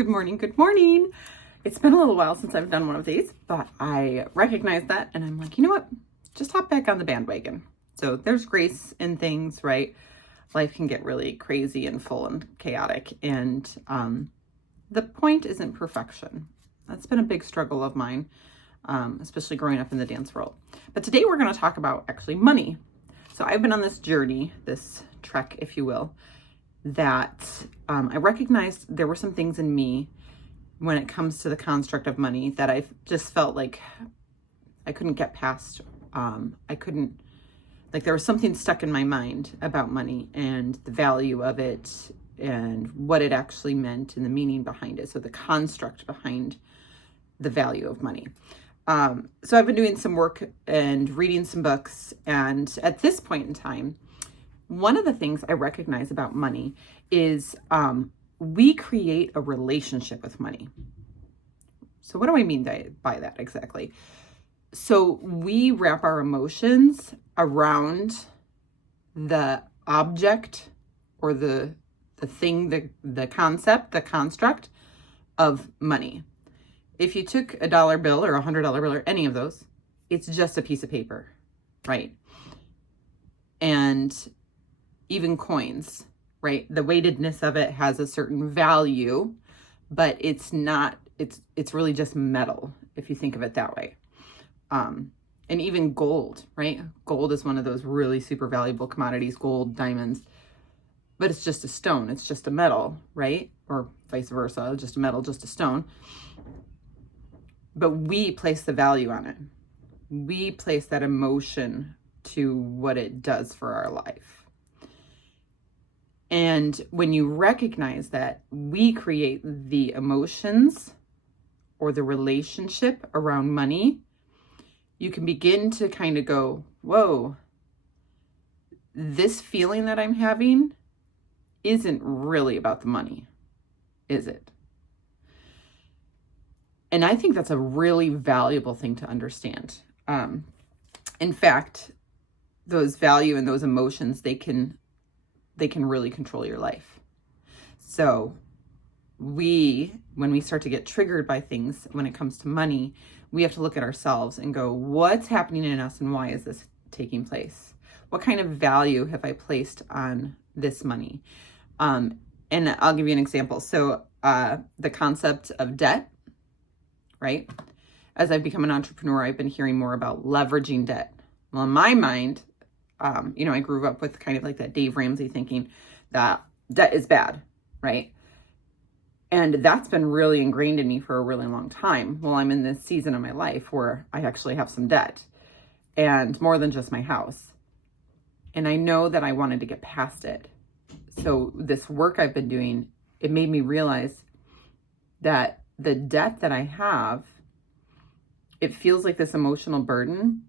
Good morning, good morning. It's been a little while since I've done one of these, but I recognize that and I'm like, you know what? Just hop back on the bandwagon. So there's grace in things, right? Life can get really crazy and full and chaotic. And the point isn't perfection. That's been a big struggle of mine, especially growing up in the dance world. But today we're going to talk about actually money. So I've been on this journey, this trek, if you will, that I recognized there were some things in me when it comes to the construct of money that I just felt like I couldn't get past. There was something stuck in my mind about money and the value of it and what it actually meant and the meaning behind it. So the construct behind the value of money. So I've been doing some work and reading some books. And at this point in time, one of the things I recognize about money is we create a relationship with money. So what do I mean by that exactly? So we wrap our emotions around the object or the thing, the concept, the construct of money. If you took a dollar bill or $100 bill or any of those, it's just a piece of paper, right? And even coins, right? The weightedness of it has a certain value, but it's not, it's really just metal, if you think of it that way. And even gold, right? Gold is one of those really super valuable commodities, gold, diamonds, but it's just a stone. It's just a metal, right? Or vice versa, just a metal, just a stone. But we place the value on it. We place that emotion to what it does for our life. And when you recognize that we create the emotions or the relationship around money, you can begin to kind of go, whoa, this feeling that I'm having isn't really about the money, is it? And I think that's a really valuable thing to understand. In fact, those value and those emotions, they can really control your life. So when we start to get triggered by things when it comes to money, we have to look at ourselves and go, what's happening in us and why is this taking place? What kind of value have I placed on this money? And I'll give you an example. So the concept of debt, right? As I've become an entrepreneur, I've been hearing more about leveraging debt. Well, in my mind, I grew up with kind of like that Dave Ramsey thinking that debt is bad, right? And that's been really ingrained in me for a really long time. Well, I'm in this season of my life where I actually have some debt and more than just my house. And I know that I wanted to get past it. So this work I've been doing, it made me realize that the debt that I have, it feels like this emotional burden.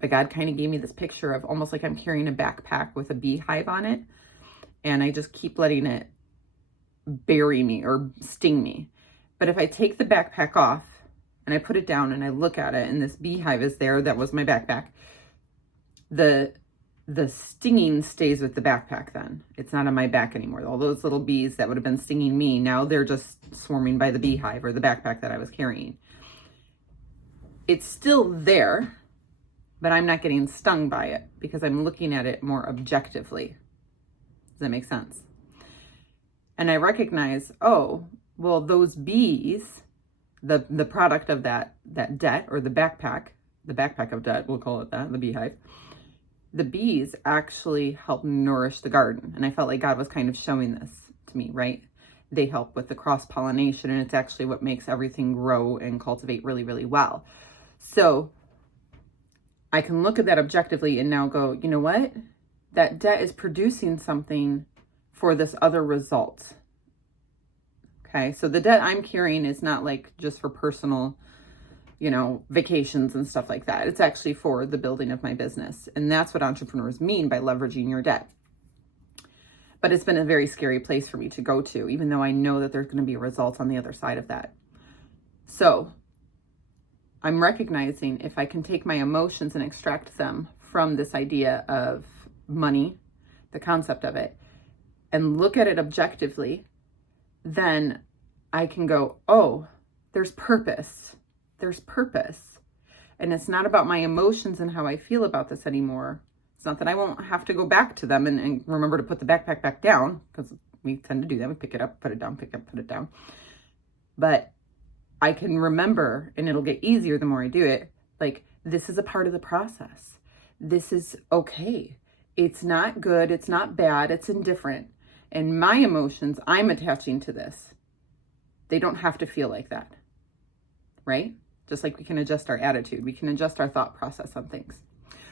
But God kind of gave me this picture of almost like I'm carrying a backpack with a beehive on it. And I just keep letting it bury me or sting me. But if I take the backpack off and I put it down and I look at it and this beehive is there, that was my backpack, the stinging stays with the backpack then. It's not on my back anymore. All those little bees that would have been stinging me, now they're just swarming by the beehive or the backpack that I was carrying. It's still there, but I'm not getting stung by it because I'm looking at it more objectively. Does that make sense? And I recognize, oh, well, those bees, the product of that debt or the backpack of debt, we'll call it that, the beehive, the bees actually help nourish the garden. And I felt like God was kind of showing this to me, right? They help with the cross-pollination, and it's actually what makes everything grow and cultivate really, really well. So I can look at that objectively and now go, you know what? That debt is producing something for this other result. Okay, so the debt I'm carrying is not like just for personal, vacations and stuff like that. It's actually for the building of my business. And that's what entrepreneurs mean by leveraging your debt. But it's been a very scary place for me to go to, even though I know that there's going to be results on the other side of that. So I'm recognizing if I can take my emotions and extract them from this idea of money, the concept of it, and look at it objectively, then I can go, oh, there's purpose. There's purpose. And it's not about my emotions and how I feel about this anymore. It's not that I won't have to go back to them and remember to put the backpack back down, because we tend to do that. We pick it up, put it down, pick it up, put it down. But I can remember, and it'll get easier the more I do it, like, this is a part of the process. This is okay. It's not good. It's not bad. It's indifferent. And my emotions, I'm attaching to this. They don't have to feel like that, right? Just like we can adjust our attitude. We can adjust our thought process on things.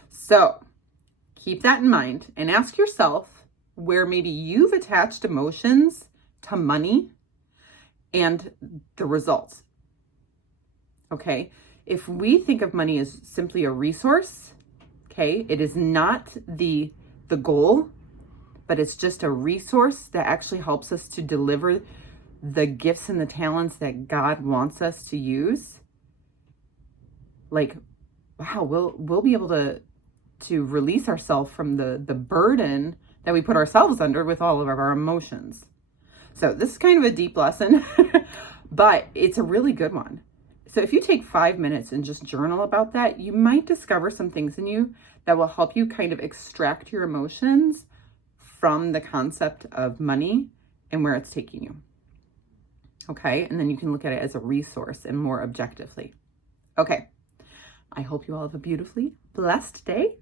So keep that in mind and ask yourself where maybe you've attached emotions to money and the results. Okay? If we think of money as simply a resource, okay, it is not the goal, but it's just a resource that actually helps us to deliver the gifts and the talents that God wants us to use. Like, wow, we'll be able to release ourselves from the burden that we put ourselves under with all of our emotions. So this is kind of a deep lesson, but it's a really good one. So if you take 5 minutes and just journal about that, you might discover some things in you that will help you kind of extract your emotions from the concept of money and where it's taking you. Okay, and then you can look at it as a resource and more objectively. Okay, I hope you all have a beautifully blessed day.